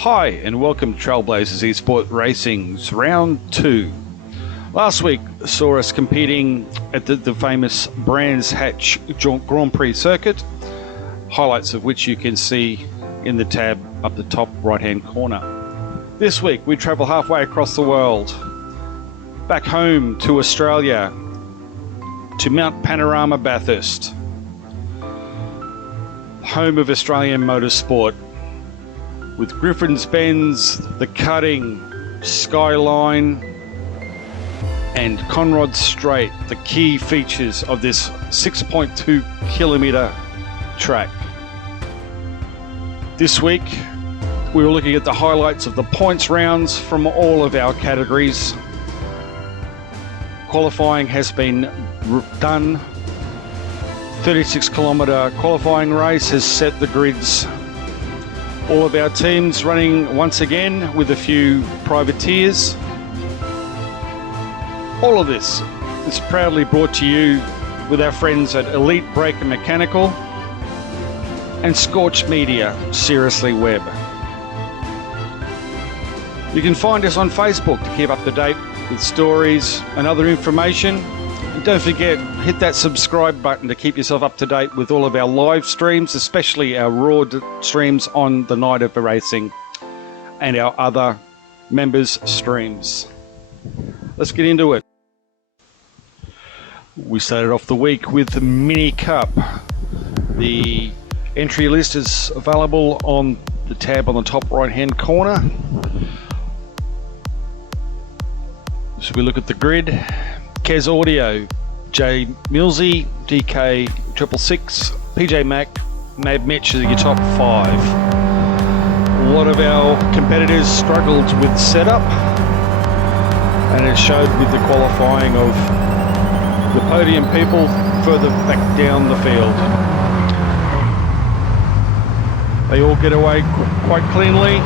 Hi and welcome to Trailblazers eSport Racing's Round 2. Last week saw us competing at the famous Brands Hatch Grand Prix circuit, highlights of which you can see in the tab up the top right hand corner. This week we travel halfway across the world, back home to Australia, to Mount Panorama Bathurst, home of Australian motorsport, with Griffin's Bends, the Cutting, Skyline and Conrod Straight, the key features of this 6.2 kilometre track. This week we were looking at the highlights of the points rounds from all of our categories. Qualifying has been done. 36 kilometre qualifying race has set the grids. All of our teams running once again with a few privateers. All of this is proudly brought to you with our friends at Elite Brake and Mechanical and Scorch Media, Seriously Web. You can find us on Facebook to keep up to date with stories and other information. And don't forget, hit that subscribe button to keep yourself up to date with all of our live streams, especially our raw streams on the night of the racing and our other members' streams. Let's get into it. We started off the week with the Mini Cup. The entry list is available on the tab on the top right hand corner. So we look at the grid. Kez Audio, J Millsy, DK 666, PJ Mac, Mad Mitch are your top 5. A lot of our competitors struggled with setup, and it showed with the qualifying of the podium people further back down the field. They all get away quite cleanly.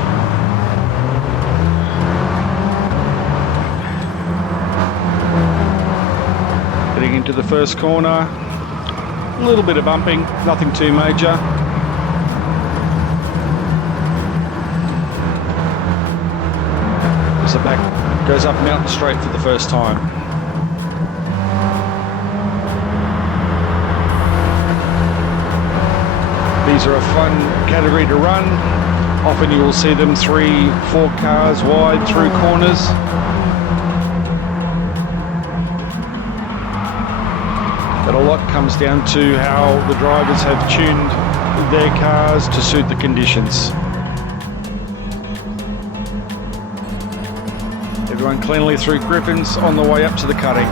Getting into the first corner, a little bit of bumping, nothing too major. As the back goes up Mountain Straight for the first time. These are a fun category to run. Often you will see them 3-4 cars wide through corners. But a lot comes down to how the drivers have tuned their cars to suit the conditions. Everyone cleanly through Griffins on the way up to the cutting.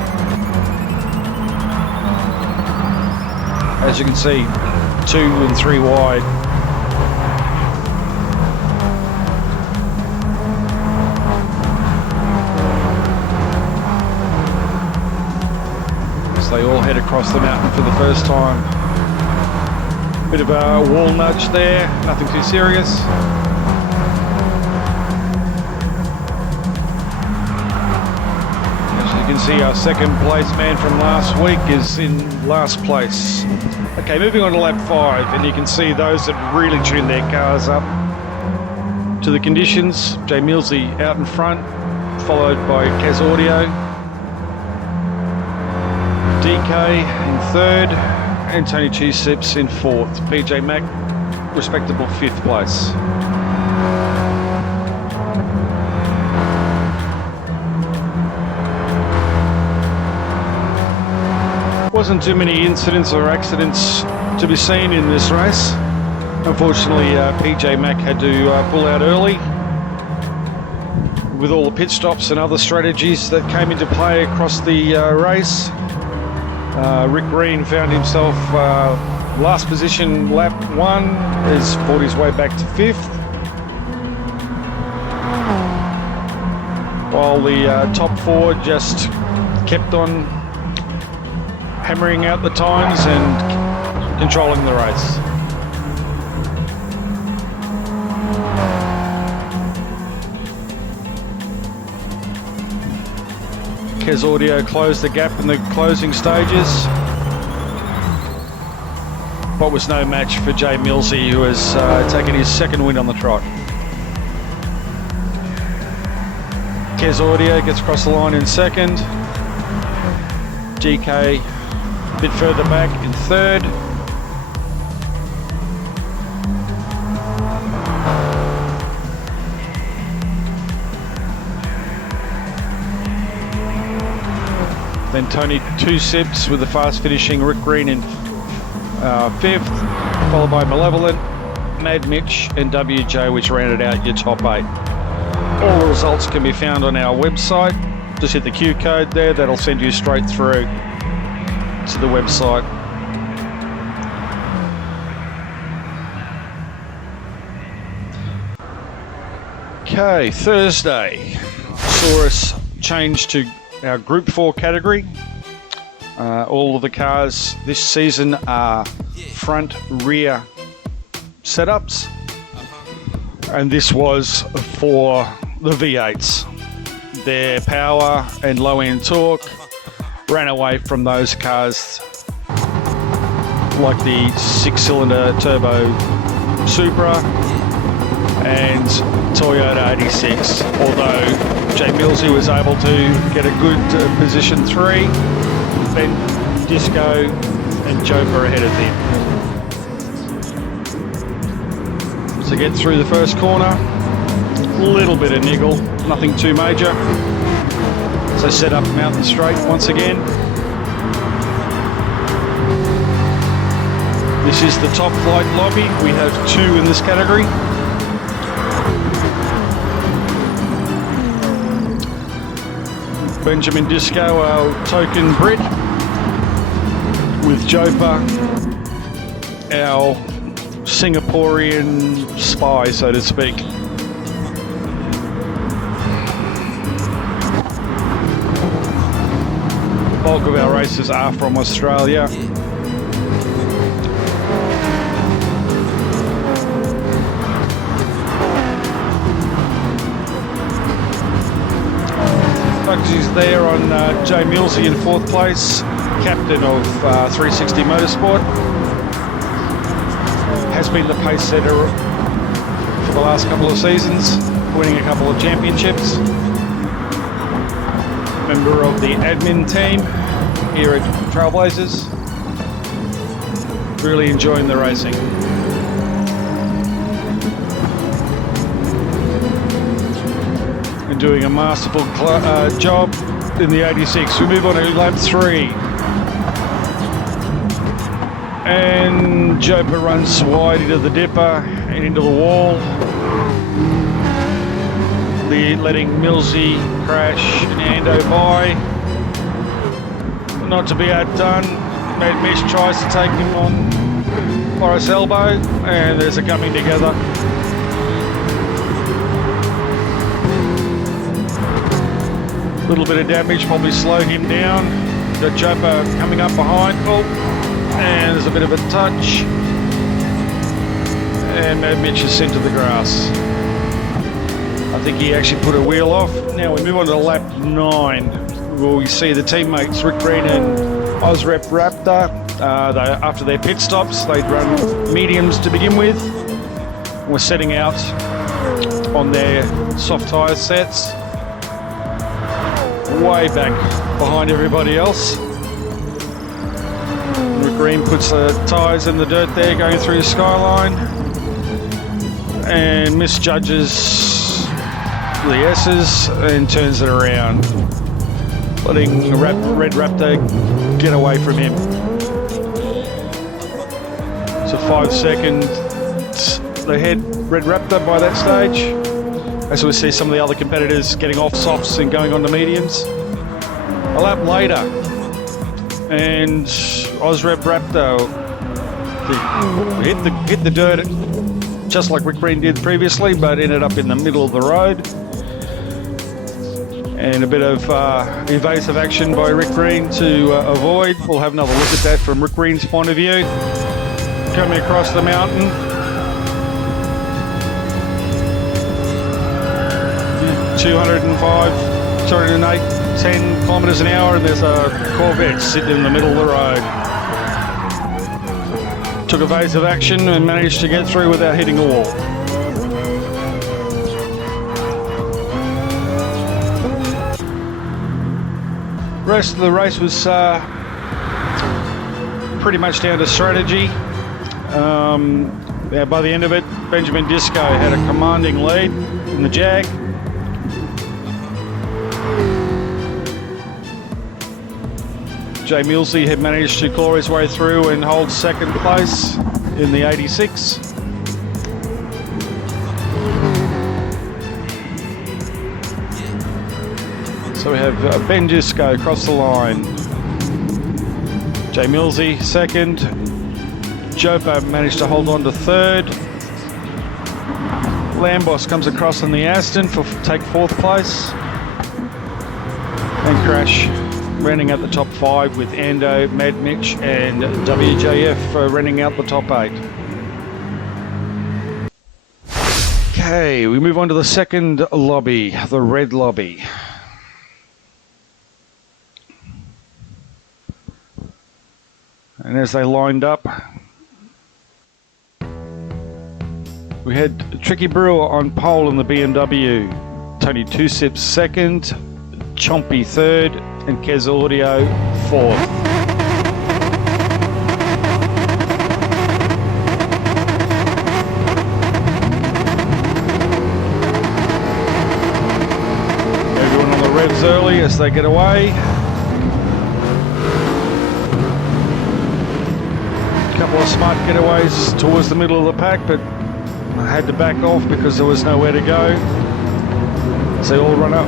As you can see, 2 and 3 wide. They all head across the mountain for the first time. Bit of a wall nudge there, nothing too serious. As you can see, our second place man from last week is in last place. Okay, moving on to lap 5, and you can see those that really tune their cars up to the conditions. Jay Millsy out in front, followed by Kez Audio. DK in third, and Tony Cheesips in fourth. PJ Mac, respectable 5th place. Wasn't too many incidents or accidents to be seen in this race. Unfortunately, PJ Mac had to pull out early with all the pit stops and other strategies that came into play across the race. Rick Green found himself last position lap 1, has fought his way back to 5th. While the top 4 just kept on hammering out the times and controlling the race. Kez Audio closed the gap in the closing stages, but was no match for Jay Millsy, who has taken his second win on the trot. Kez Audio gets across the line in second. GK a bit further back in third. Then Tony Two Sips with the fast finishing Rick Green in fifth, followed by Malevolent, Mad Mitch and WJ, which rounded out your top 8. All the results can be found on our website. Just hit the Q code there, that'll send you straight through to the website. Okay, Thursday saw us change to our Group 4 category. All of the cars this season are front rear setups, and this was for the V8s. Their power and low end torque ran away from those cars like the 6-cylinder turbo Supra and Toyota 86, although Jay Millsy was able to get a good position 3, then Disco and Joker ahead of them. So get through the first corner, a little bit of niggle, nothing too major. So set up Mountain Straight once again. This is the top flight lobby. We have 2 in this category. Benjamin Disco, our token Brit, with Jopa, our Singaporean spy, so to speak. The bulk of our races are from Australia. He's there on Jay Millsy in 4th place, captain of 360 Motorsport. Has been the pace setter for the last couple of seasons, winning a couple of championships. Member of the admin team here at Trailblazers. Really enjoying the racing. Doing a masterful job in the 86. We move on to lap 3. And Jopa runs wide into the dipper and into the wall. Letting Millsy crash Nando by. Not to be outdone, Mad Mish tries to take him on Boris Elbow, and there's a coming together. Little bit of damage, probably slow him down. Got Jopa coming up behind. Oh, and there's a bit of a touch. And Mad Mitch is sent to the grass. I think he actually put a wheel off. Now we move on to lap 9, where we see the teammates Rick Green and Ozrep Raptor. After their pit stops, they'd run mediums to begin with. We're setting out on their soft tyre sets. Way back behind everybody else. Rick Green puts the tyres in the dirt there, going through the skyline, and misjudges the S's and turns it around, letting Red Raptor get away from him. So 5 seconds ahead, Red Raptor by that stage. As we see some of the other competitors getting off softs and going on to mediums. A lap later, and Ozrep Raptor hit the dirt just like Rick Green did previously, but ended up in the middle of the road. And a bit of evasive action by Rick Green to avoid. We'll have another look at that from Rick Green's point of view. Coming across the mountain. 205, 208, 10 kilometres an hour, and there's a Corvette sitting in the middle of the road. Took evasive action and managed to get through without hitting a wall. rest of the race was pretty much down to strategy. By the end of it, Benjamin Disco had a commanding lead in the Jag. Jay Millsy had managed to claw his way through and hold second place in the 86. So we have Ben Disco across the line. Jay Millsy second. Jopo managed to hold on to third. Lambos comes across in the Aston for take fourth place. And Crash running out the top 5 with Ando, Mad Mitch and WJF running out the top 8. Okay, we move on to the second lobby, the red lobby. And as they lined up, we had Tricky Brewer on pole in the BMW, Tony Two Sips second, Chompy third, and Kez Audio fourth. Everyone on the revs early as they get away. Couple of smart getaways towards the middle of the pack, but I had to back off because there was nowhere to go. So they all run up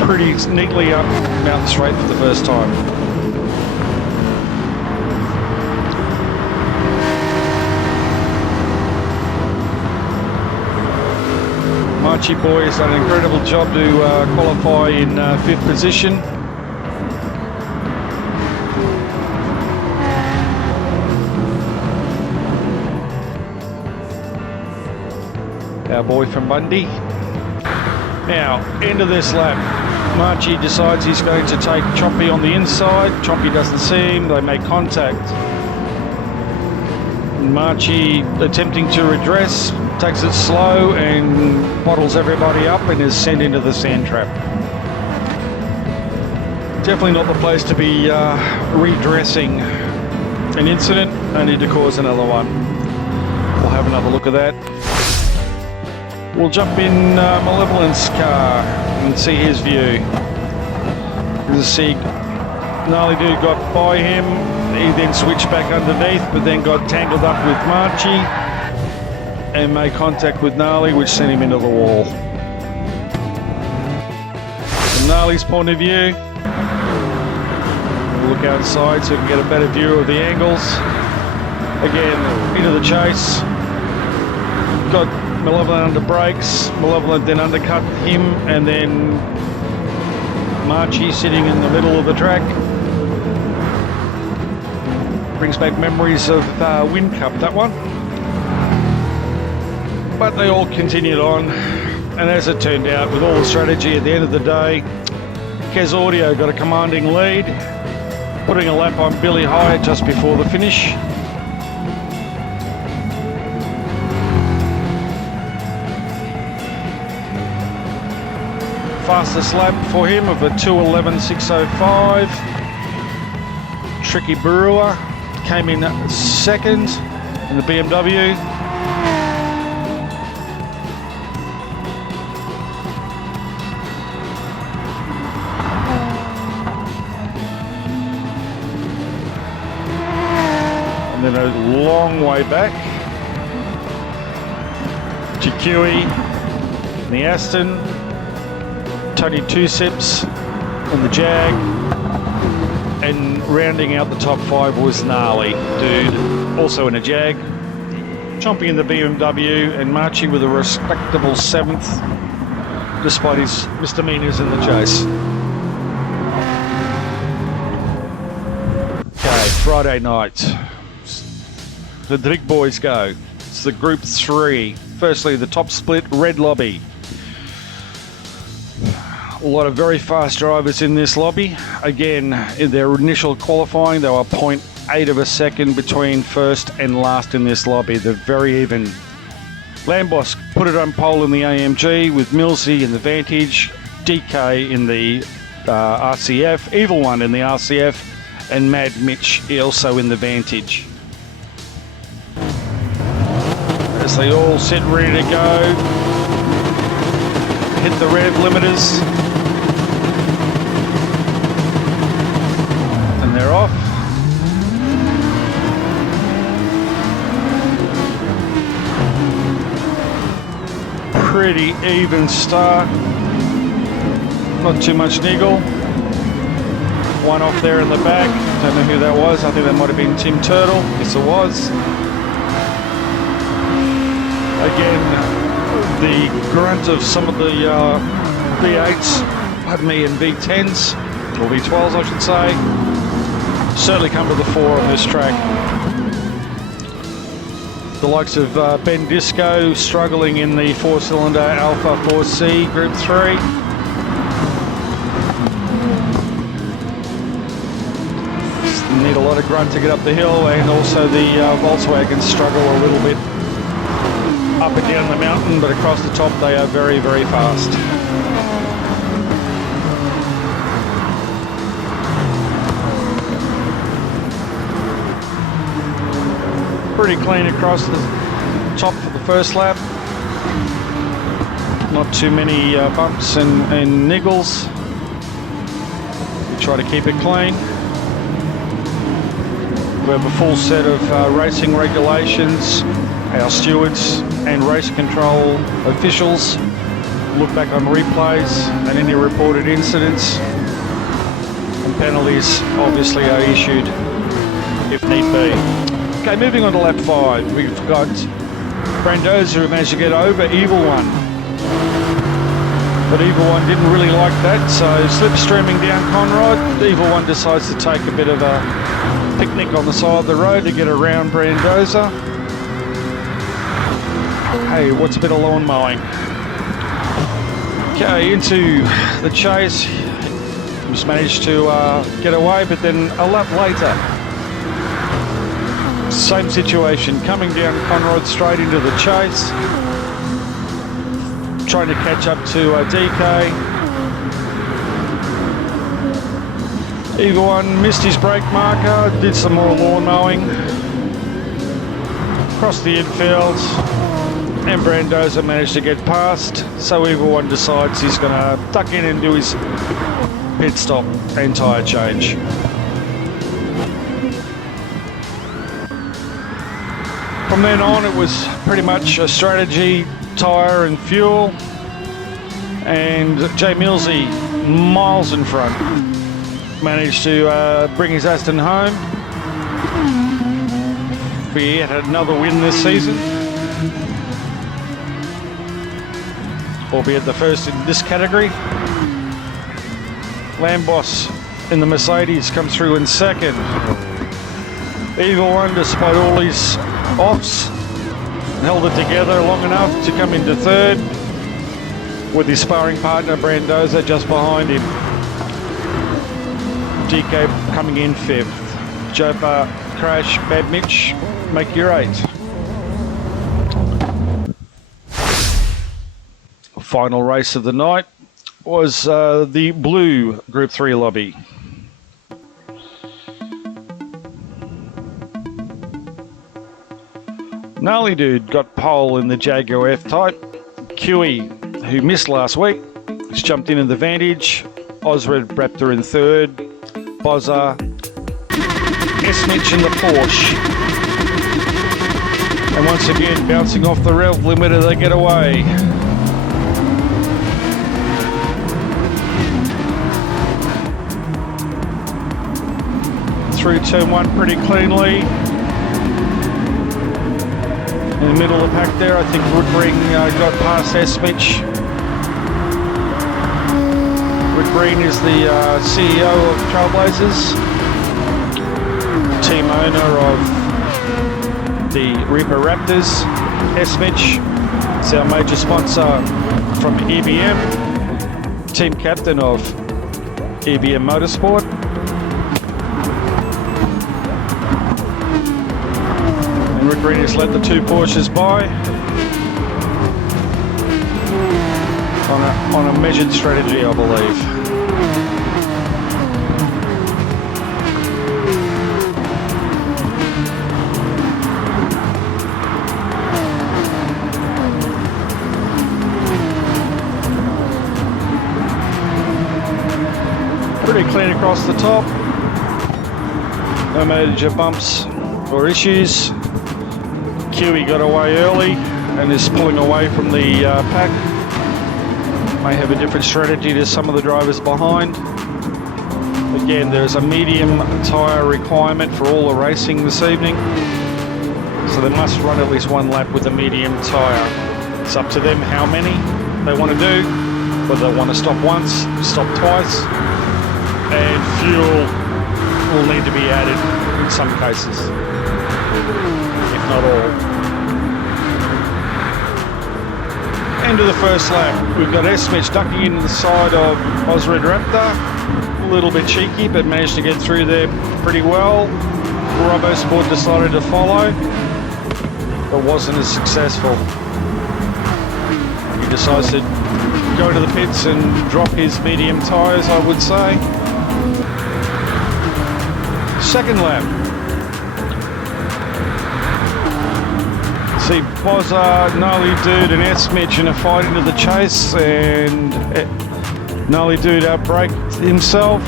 pretty neatly up Mountain Straight for the first time. Marchie Boy has done an incredible job to qualify in 5th position. Our boy from Bundy. Now, end of this lap, Marchie decides he's going to take Chompy on the inside. Chompy doesn't see him, they make contact. Marchie, attempting to redress, takes it slow and bottles everybody up and is sent into the sand trap. Definitely not the place to be redressing an incident, only to cause another one. We'll have another look at that. We'll jump in Malevolent's car and see his view. You see, Gnarly Dude got by him. He then switched back underneath, but then got tangled up with Marchie and made contact with Gnarly, which sent him into the wall. From Gnarly's point of view, we'll look outside so we can get a better view of the angles. Again, into the chase. Got Malevolent under brakes. Malevolent then undercut him, and then Marchie sitting in the middle of the track. Brings back memories of Wind Cup, that one. But they all continued on, and as it turned out, with all the strategy at the end of the day, Kez Audio got a commanding lead, putting a lap on Billy Hyatt just before the finish. Fastest lap for him of a 2:11.605. Tricky Brewer came in second in the BMW. And then a long way back to QE in the Aston. Tony Two Sips on the Jag, and rounding out the top 5 was Gnarly Dude, also in a Jag. Chompy in the BMW, and Marchie with a respectable 7th, despite his misdemeanors in the chase. Okay, Friday night. The big boys go. It's the Group 3. Firstly, the top split, red lobby. A lot of very fast drivers in this lobby. Again, in their initial qualifying, they were 0.8 of a second between first and last in this lobby. They're very even. Lambos put it on pole in the AMG with Millsy in the Vantage, DK in the RCF, Evil One in the RCF, and Mad Mitch also in the Vantage. As they all sit ready to go, hit the rev limiters, and they're off. Pretty even start, not too much niggle. One off there in the back, don't know who that was. I think that might have been Tim Turtle. Yes, it was. Again, the grunt of some of the V8s, pardon me, and V10s, or V12s I should say, certainly come to the fore on this track. The likes of Ben Disco struggling in the 4-cylinder Alpha 4C Group 3. Need a lot of grunt to get up the hill, and also the Volkswagens struggle a little bit up and down the mountain, but across the top they are very, very fast. Pretty clean across the top for the first lap. Not too many bumps and niggles. We try to keep it clean. We have a full set of racing regulations. Our stewards and race control officials look back on replays and any reported incidents, and penalties obviously are issued if need be. Okay, moving on to lap 5, we've got Brandoza who managed to get over Evil One. But Evil One didn't really like that, so slipstreaming down Conrod, Evil One decides to take a bit of a picnic on the side of the road to get around Brandoza. Hey, what's a bit of lawn mowing? Okay, into the chase. Just managed to get away, but then a lap later, same situation, coming down Conrod straight into the chase, trying to catch up to DK. Evil One missed his brake marker, did some more lawn mowing, crossed the infield, and Brandoza managed to get past, so Evil One decides he's going to duck in and do his pit stop and tyre change. From then on it was pretty much a strategy, tyre and fuel, and Jay Millsy, miles in front, managed to bring his Aston home for yet another win this season, albeit the first in this category. Lambos in the Mercedes come through in second. Evil One, despite all his offs, held it together long enough to come into third, with his sparring partner Brandoza just behind him. DK coming in fifth. Jopa, Crash, Bad Mitch make your 8. Final race of the night was the blue Group 3 lobby. Gnarly Dude got pole in the Jaguar F-Type. Kiwi, who missed last week, has jumped in the Vantage. Osred Raptor in third. Bozza, S-Mitch in the Porsche. And once again, bouncing off the rev limiter, they get away. Through turn 1 pretty cleanly. In the middle of the pack there, I think Woodring got past S-Mitch. Woodring is the CEO of Trailblazers, team owner of the Reaper Raptors. S-Mitch is our major sponsor from EBM, team captain of EBM Motorsport. Green has let the 2 Porsches by on a measured strategy, I believe. Pretty clean across the top. No major bumps or issues. QE got away early and is pulling away from the pack. May have a different strategy to some of the drivers behind. Again, there's a medium tyre requirement for all the racing this evening. So they must run at least one lap with a medium tyre. It's up to them how many they want to do, whether they want to stop once, stop twice, and fuel will need to be added in some cases, if not all. End of the first lap. We've got S-Mitch ducking into the side of Osred Raptor. A little bit cheeky, but managed to get through there pretty well. Robbo Sport decided to follow, but wasn't as successful. He decides to go to the pits and drop his medium tyres, I would say. Second lap. See Bozza, Gnarly Dude and S-Mitch in a fight into the chase, and Gnarly Dude outbraked himself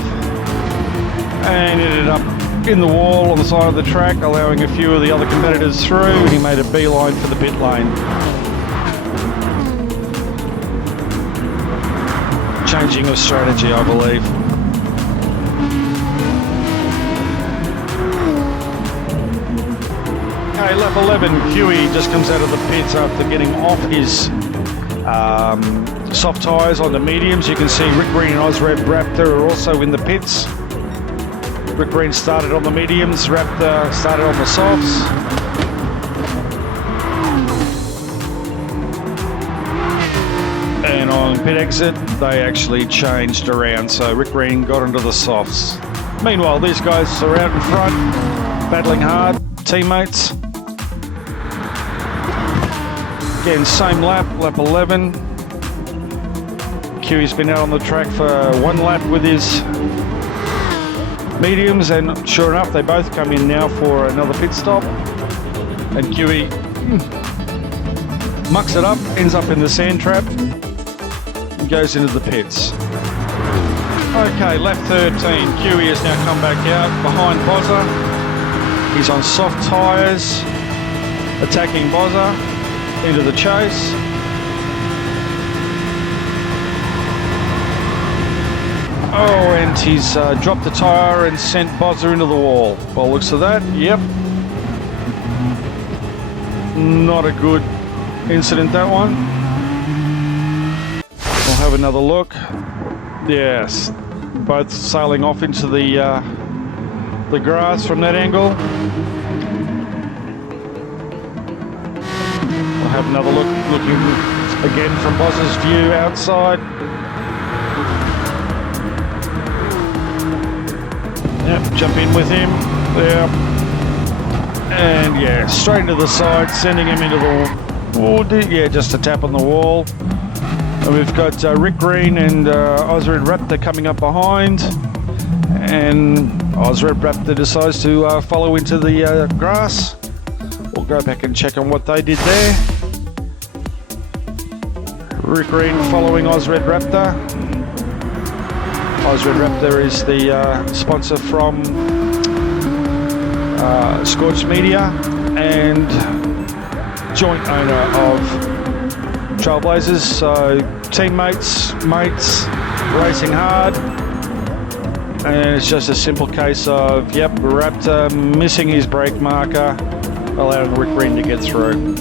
and ended up in the wall on the side of the track, allowing a few of the other competitors through, and he made a beeline for the pit lane. Changing of strategy, I believe. Okay, lap 11, QE just comes out of the pits after getting off his soft tyres on the mediums. You can see Rick Green and Osred Raptor are also in the pits. Rick Green started on the mediums, Raptor started on the softs. And on pit exit, they actually changed around, so Rick Green got onto the softs. Meanwhile, these guys are out in front, battling hard, teammates. Again, same lap, lap 11. QE's been out on the track for one lap with his mediums, and sure enough, they both come in now for another pit stop. And QE mucks it up, ends up in the sand trap, and goes into the pits. Okay, lap 13. QE has now come back out behind Bozza. He's on soft tyres, attacking Bozza into the chase. Oh, and he's dropped the tyre and sent Bozza into the wall. By the looks of that, yep. Not a good incident, that one. We'll have another look. Yes, both sailing off into the grass from that angle. We'll have another look, looking again from Bozza's view outside. Yep, jump in with him. Yep. And yeah, straight into the side, sending him into the wall. Yeah, just a tap on the wall. And we've got Rick Green and Osred Raptor coming up behind. And Osred Raptor decides to follow into the grass. We'll go back and check on what they did there. Rick Green following Osred Raptor. Osred Raptor is the sponsor from Scorched Media and joint owner of Trailblazers. So teammates, mates, racing hard. And it's just a simple case of, yep, Raptor missing his brake marker, allowing Rick Green to get through.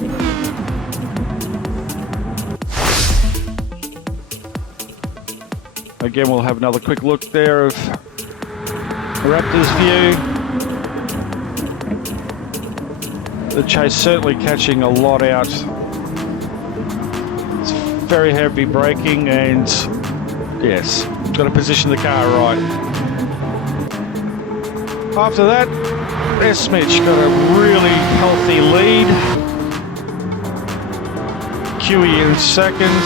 Again, we'll have another quick look there of Raptor's view. The chase certainly catching a lot out. It's very heavy braking and, yes, got to position the car right. After that, S-Mitch got a really healthy lead. QE in second.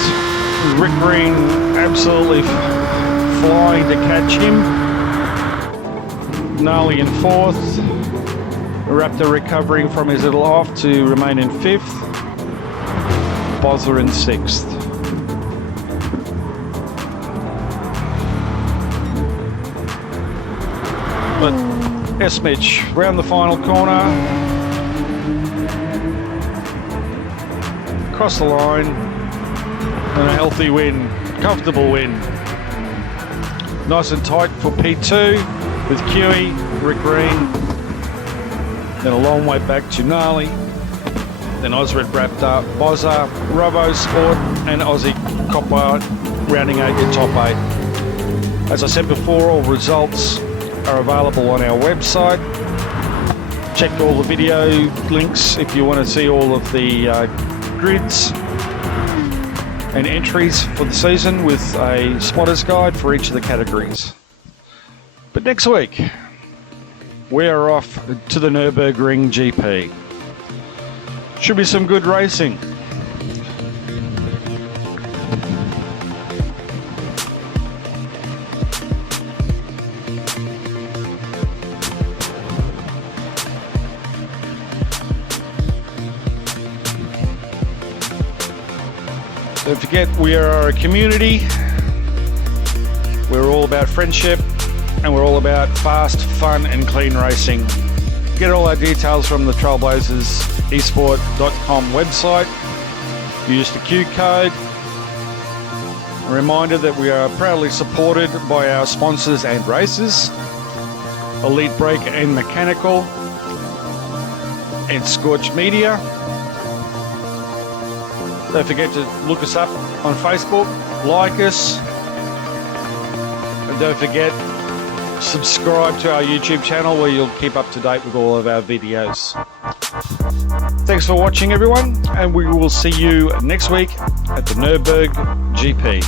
Rick Green absolutely flying to catch him. Gnarly in fourth. Raptor recovering from his little off to remain in fifth. Bozza in sixth. S-Mitch round the final corner, across the line, and a healthy win, comfortable win. Nice and tight for P2 with Kiwi, Rick Green, then a long way back to Gnarly, then Osred Raptor, Bozza, Robo Sport, and Aussie Copper rounding out your top 8. As I said before, all results are available on our website. Check all the video links if you want to see all of the grids and entries for the season with a spotter's guide for each of the categories. But next week, we are off to the Nürburgring GP. Should be some good racing. Don't forget, we are a community. We're all about friendship, and we're all about fast, fun, and clean racing. Get all our details from the Trailblazers eSport.com website. Use the Q code. A reminder that we are proudly supported by our sponsors and racers, Elite Brake and Mechanical, and Scorch Media. Don't forget to look us up on Facebook, like us, and don't forget, subscribe to our YouTube channel where you'll keep up to date with all of our videos. Thanks for watching, everyone, and we will see you next week at the Nürburgring GP.